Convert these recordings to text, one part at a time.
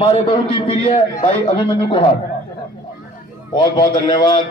हमारे बहुत ही प्रिय भाई अभिमन्यु कोहार। बहुत बहुत धन्यवाद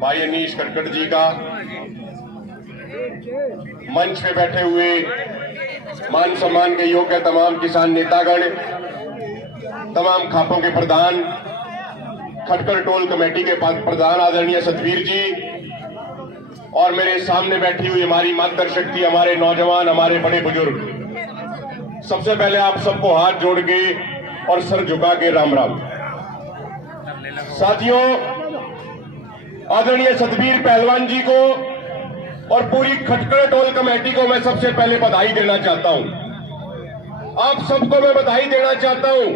भाई अनीश खटखट जी का। मंच पे बैठे हुए मान सम्मान के योग्य तमाम किसान नेतागण, तमाम खापों के प्रधान, खटखड़ टोल कमेटी के प्रधान आदरणीय सतवीर जी, और मेरे सामने बैठी हुई हमारी मातृशक्ति, हमारे नौजवान, हमारे बड़े बुजुर्ग, सबसे पहले आप सबको हाथ जोड़ के और सर झुका के राम राम। साथियों, आदरणीय सतवीर पहलवान जी को और पूरी खटखड़ टोल कमेटी को मैं सबसे पहले बधाई देना चाहता हूं। आप सबको मैं बधाई देना चाहता हूं।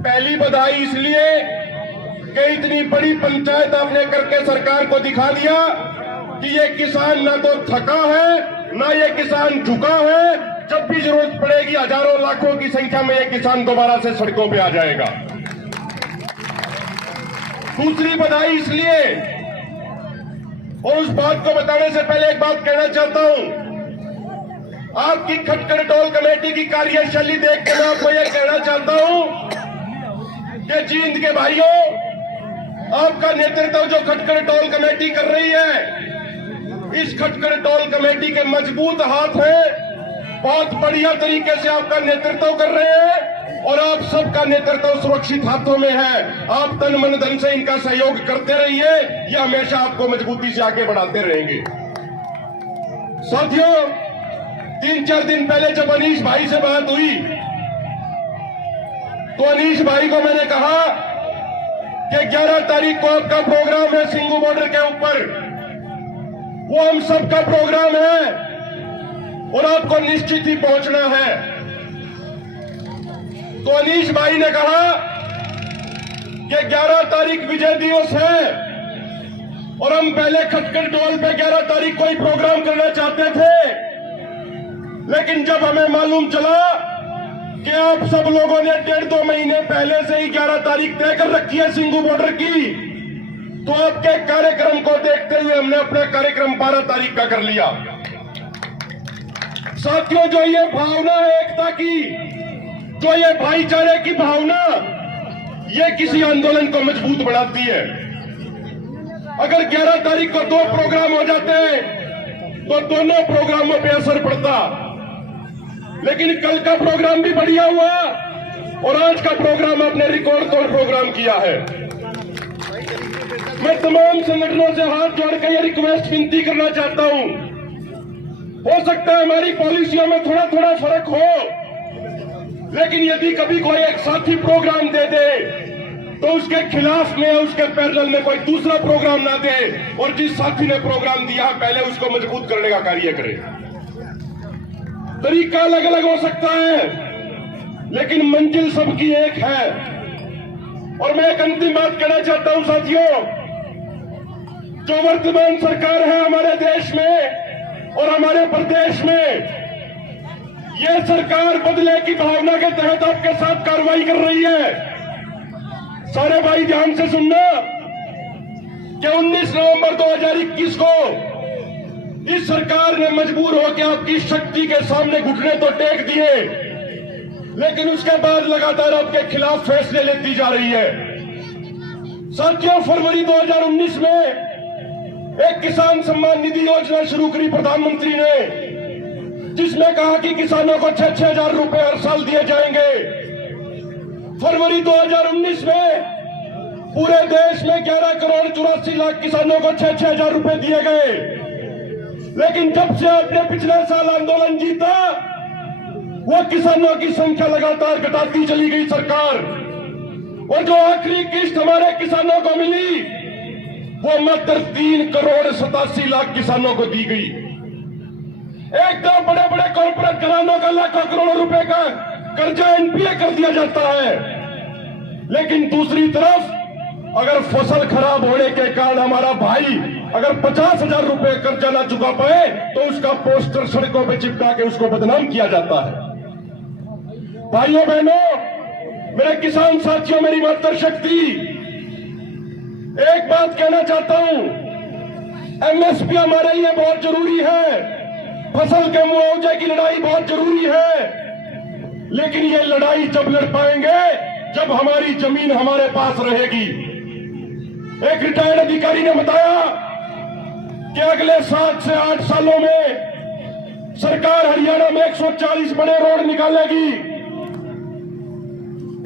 पहली बधाई इसलिए कि इतनी बड़ी पंचायत आपने करके सरकार को दिखा दिया कि ये किसान ना तो थका है ना ये किसान झुका है। जब भी जरूरत पड़ेगी हजारों लाखों की संख्या में ये किसान दोबारा से सड़कों पे आ जाएगा। दूसरी बधाई इसलिए, और उस बात को बताने से पहले एक बात कहना चाहता हूं। आपकी खटखड़ टोल कमेटी की कार्यशैली देख के मैं आपको यह कहना चाहता हूं कि जींद के भाइयों, आपका नेतृत्व जो खटखड़ टोल कमेटी कर रही है, इस खटखड़ टोल कमेटी के मजबूत हाथ हैं, बहुत बढ़िया तरीके से आपका नेतृत्व कर रहे हैं और आप सबका नेतृत्व सुरक्षित हाथों में है। आप तन मन धन से इनका सहयोग करते रहिए, ये हमेशा आपको मजबूती से आगे बढ़ाते रहेंगे। साथियों, 3-4 दिन पहले जब अनीश भाई से बात हुई तो अनीश भाई को मैंने कहा कि 11 तारीख को आपका प्रोग्राम है सिंगू बॉर्डर के ऊपर, वो हम सबका प्रोग्राम है और आपको निश्चित ही पहुंचना है। तो अनीश भाई ने कहा कि 11 तारीख विजय दिवस है और हम पहले खटखड़ टोल पे 11 तारीख को ही प्रोग्राम करना चाहते थे, लेकिन जब हमें मालूम चला कि आप सब लोगों ने 1.5-2 महीने पहले से ही 11 तारीख तय कर रखी है सिंगू बॉर्डर की, तो आपके कार्यक्रम को देखते हुए हमने अपना कार्यक्रम 12 तारीख का कर लिया। साथियों, जो ये भावना है एकता की, जो ये भाईचारे की भावना, ये किसी आंदोलन को मजबूत बनाती है। अगर 11 तारीख को 2 प्रोग्राम हो जाते तो दोनों प्रोग्रामों पे असर पड़ता, लेकिन कल का प्रोग्राम भी बढ़िया हुआ और आज का प्रोग्राम आपने रिकॉर्ड तोड़ प्रोग्राम किया है। मैं तमाम संगठनों से हाथ जोड़कर यह रिक्वेस्ट विनती करना चाहता हूं, हो सकता है हमारी पॉलिसियों में थोड़ा थोड़ा फर्क हो, लेकिन यदि कभी कोई एक साथी प्रोग्राम दे दे तो उसके खिलाफ में, उसके पैरेलल में कोई दूसरा प्रोग्राम ना दे और जिस साथी ने प्रोग्राम दिया पहले उसको मजबूत करने का कार्य करे। तरीका अलग अलग हो सकता है, लेकिन मंजिल सबकी एक है। और मैं एक अंतिम बात कहना चाहता हूं साथियों, जो वर्तमान सरकार है हमारे देश में और हमारे प्रदेश में, यह सरकार बदले की भावना के तहत आपके साथ कार्रवाई कर रही है। सारे भाई ध्यान से सुनना कि 19 नवंबर 2021 को इस सरकार ने मजबूर होकर आपकी शक्ति के सामने घुटने तो टेक दिए, लेकिन उसके बाद लगातार आपके खिलाफ फैसले लेती जा रही है। साथियों, फरवरी 2019 में एक किसान सम्मान निधि योजना शुरू करी प्रधानमंत्री ने, जिसमें कहा कि किसानों को 6-6 हजार रुपए हर साल दिए जाएंगे। फरवरी 2019 में पूरे देश में 11 करोड़ 84 लाख किसानों को 6-6 हजार रुपए दिए गए, लेकिन जब से आपने पिछले साल आंदोलन जीता, वो किसानों की संख्या लगातार घटाती चली गई सरकार, और जो आखिरी किस्त हमारे किसानों को मिली वो मात्र 3 करोड़ 87 लाख किसानों को दी गई। एक तो बड़े बड़े कॉर्पोरेट घरानों का लाखों करोड़ों रुपए का कर्जा एनपीए कर दिया जाता है, लेकिन दूसरी तरफ अगर फसल खराब होने के कारण हमारा भाई अगर 50,000 रुपए कर्जा ना चुका पाए तो उसका पोस्टर सड़कों पे चिपका के उसको बदनाम किया जाता है। भाइयों बहनों, मेरे किसान साथियों, मेरी मातृशक्ति, एक बात कहना चाहता हूं, एमएसपी हमारे लिए बहुत जरूरी है, फसल के मुआवजे की लड़ाई बहुत जरूरी है, लेकिन ये लड़ाई जब लड़ पाएंगे जब हमारी जमीन हमारे पास रहेगी। एक रिटायर्ड अधिकारी ने बताया कि अगले 7 से 8 सालों में सरकार हरियाणा में 140 बड़े रोड निकालेगी।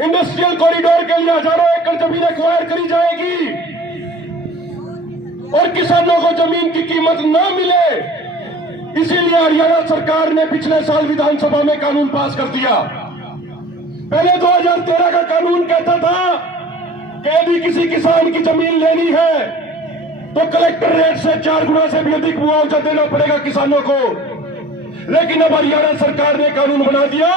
इंडस्ट्रियल कॉरिडोर के लिए हजारों एकड़ जमीन एक्वायर करी जाएगी और किसानों को जमीन की कीमत न मिले, इसीलिए हरियाणा सरकार ने पिछले साल विधानसभा में कानून पास कर दिया। पहले 2013 का कानून कहता था कि यदि किसी किसान की जमीन लेनी है तो कलेक्टर रेट से 4 गुना से भी अधिक मुआवजा देना पड़ेगा किसानों को। लेकिन अब हरियाणा सरकार ने कानून बना दिया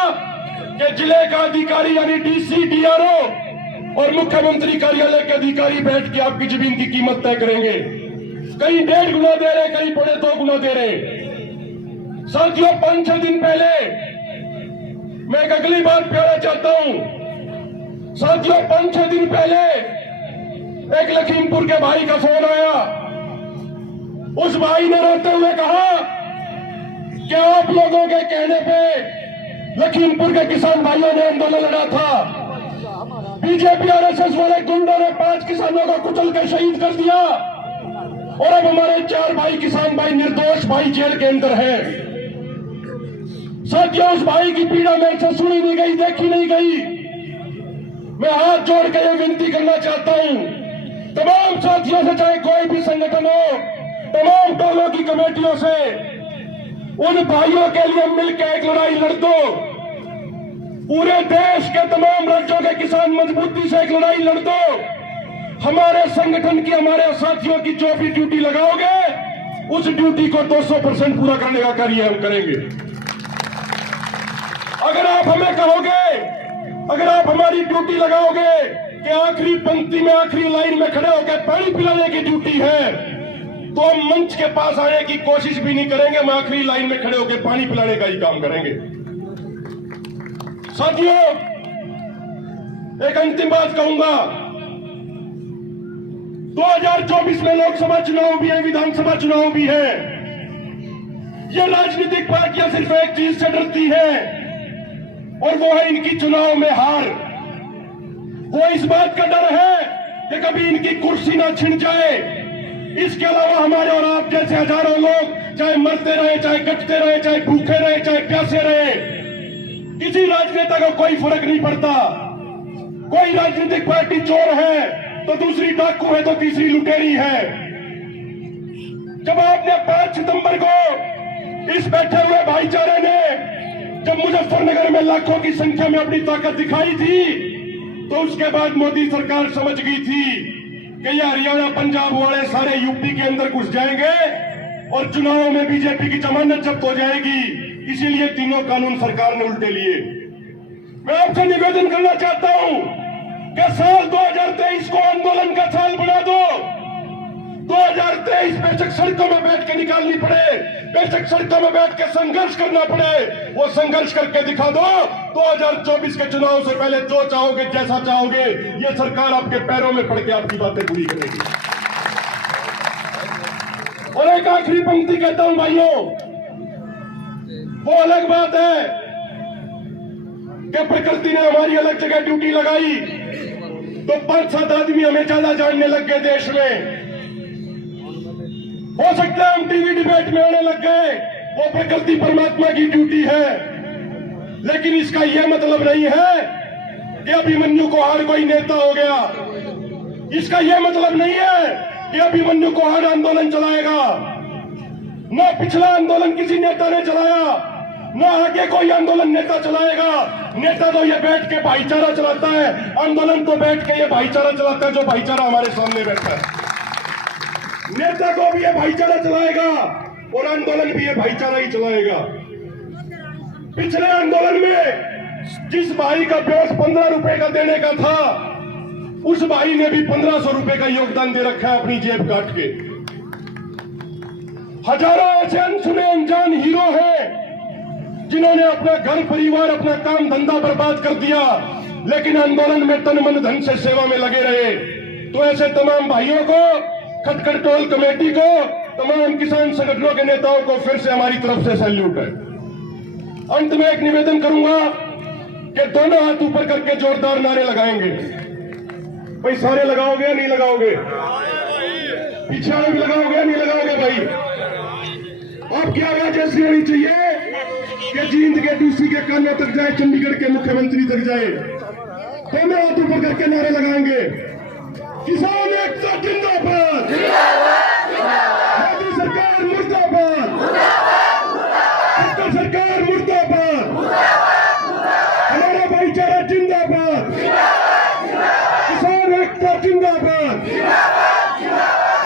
कि जिले का अधिकारी यानी डीसी, डीआरओ और मुख्यमंत्री कार्यालय के अधिकारी बैठ के आपकी जमीन की कीमत तय करेंगे। कहीं 1.5 गुना दे रहे, कहीं 2.5 गुना दे रहे। साथियों, 5-6 दिन पहले मैं एक अगली बात कहना चाहता हूं। साथियों, 5-6 दिन पहले एक लखीमपुर के भाई का फोन आया। उस भाई ने रोते हुए कहा कि आप लोगों के कहने पे लखीमपुर के किसान भाइयों ने आंदोलन लड़ा था। बीजेपी आरएसएस वाले गुंडों ने 5 किसानों को कुचल के शहीद कर दिया और अब हमारे 4 भाई किसान भाई निर्दोष भाई जेल के अंदर है। साथियों, उस भाई की पीड़ा मेरे से सुनी नहीं गई, देखी नहीं गई। मैं हाथ जोड़ के ये विनती करना चाहता हूं तमाम साथियों से, चाहे कोई भी संगठन हो, तमाम टोलों की कमेटियों से, उन भाइयों के लिए मिलकर एक लड़ाई लड़ दो। पूरे देश के तमाम राज्यों के किसान मजबूती से एक लड़ाई लड़ दो। हमारे संगठन की, हमारे साथियों की जो भी ड्यूटी लगाओगे उस ड्यूटी को 200% पूरा करने का कार्य हम करेंगे। अगर आप हमें कहोगे, अगर आप हमारी ड्यूटी लगाओगे कि आखिरी पंक्ति में, आखिरी लाइन में खड़े होकर पानी पिलाने की ड्यूटी है, तो हम मंच के पास आने की कोशिश भी नहीं करेंगे। हम आखिरी लाइन में खड़े होकर पानी पिलाने का ही काम करेंगे। साथियों, एक अंतिम बात कहूंगा। 2024 में लोकसभा चुनाव भी है, विधानसभा चुनाव भी है। ये राजनीतिक पार्टियां सिर्फ एक चीज से डरती हैं और वो है इनकी चुनाव में हार। वो इस बात का डर है कि कभी इनकी कुर्सी ना छिन जाए। इसके अलावा हमारे और आप जैसे हजारों लोग चाहे मरते रहे, चाहे कटते रहे, चाहे भूखे रहे, चाहे प्यासे रहे, किसी राजनेता को कोई फर्क नहीं पड़ता। कोई राजनीतिक पार्टी चोर है तो दूसरी डाकू है तो तीसरी लुटेरी है। जब आपने 5 सितंबर को इस बैठे हुए भाईचारे ने जब मुजफ्फरनगर में लाखों की संख्या में अपनी ताकत दिखाई थी, तो उसके बाद मोदी सरकार समझ गई थी कि ये हरियाणा पंजाब वाले सारे यूपी के अंदर घुस जाएंगे और चुनाव में बीजेपी की जमानत जब्त हो जाएगी। इसीलिए तीनों कानून सरकार ने उल्टे लिए। मैं आपसे निवेदन करना चाहता हूं कि साल 2023 को आंदोलन का साल बना दो। 2023 बेशक सड़कों में बैठ के निकालनी पड़े, बेशक सड़कों में बैठ के संघर्ष करना पड़े, वो संघर्ष करके दिखा दो। 2024 के चुनाव से पहले जो चाहोगे, जैसा चाहोगे, ये सरकार आपके पैरों में पड़ के आपकी बातें पूरी करेगी। और एक आखिरी पंक्ति कहता हूं भाइयों, वो अलग बात है कि प्रकृति ने हमारी अलग जगह ड्यूटी लगाई तो 5-7 आदमी हमें ज्यादा जानने लग गए देश में। हो सकता है हम टीवी डिबेट में आने लग गए, वो प्रकृति परमात्मा की ड्यूटी है। लेकिन इसका यह मतलब नहीं है कि अभिमन्यु कोहाड़ कोई नेता हो गया। इसका यह मतलब नहीं है कि अभिमन्यु कोहाड़ आंदोलन चलाएगा। ना पिछला आंदोलन किसी नेता ने चलाया, ना आगे कोई आंदोलन नेता चलाएगा। नेता तो ये बैठ के भाईचारा चलाता है, आंदोलन तो बैठ के ये भाईचारा चलाता है जो भाईचारा हमारे सामने बैठा है। नेता को भी ये भाईचारा चलाएगा और आंदोलन भी ये भाईचारा ही चलाएगा। पिछले आंदोलन में जिस भाई का ब्योस 15 रुपए का देने का था, उस भाई ने भी 1500 रुपए का योगदान दे रखा है अपनी जेब काट के। हजारों ऐसे अनसुने अनजान हीरो हैं जिन्होंने अपना घर परिवार, अपना काम धंधा बर्बाद कर दिया, लेकिन आंदोलन में तन मन धन से सेवा में लगे रहे। तो ऐसे तमाम भाइयों को, खटखट टोल कमेटी को, तमाम किसान संगठनों के नेताओं को फिर से हमारी तरफ से सैल्यूट है। अंत में एक निवेदन करूंगा कि दोनों हाथ ऊपर करके जोरदार नारे लगाएंगे। भाई सारे लगाओगे या नहीं लगाओगे? पीछे वाले भी लगाओगे या नहीं लगाओगे? भाई आपकी आवाज ऐसी होनी चाहिए कि जींद के डीसी के कानों तक जाए, चंडीगढ़ के मुख्यमंत्री तक जाए। दोनों हाथ ऊपर करके नारे लगाएंगे। किसान एकता जिंदाबाद, मोदी सरकार मुर्दाबाद, उत्तर सरकार मुर्दाबाद, हमारा भाईचारा जिंदाबाद, किसान एकता जिंदाबाद,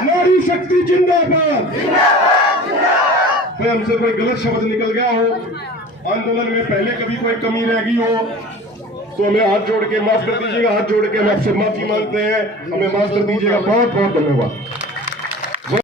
नारी शक्ति जिंदाबाद। भाई हमसे कोई गलत शब्द निकल गया हो, आंदोलन में पहले कभी कोई कमी रह गई हो तो हमें हाथ जोड़ के माफ कर दीजिएगा। हाथ जोड़ के हम आपसे माफी मांगते हैं, हमें माफ कर दीजिएगा। बहुत बहुत धन्यवाद।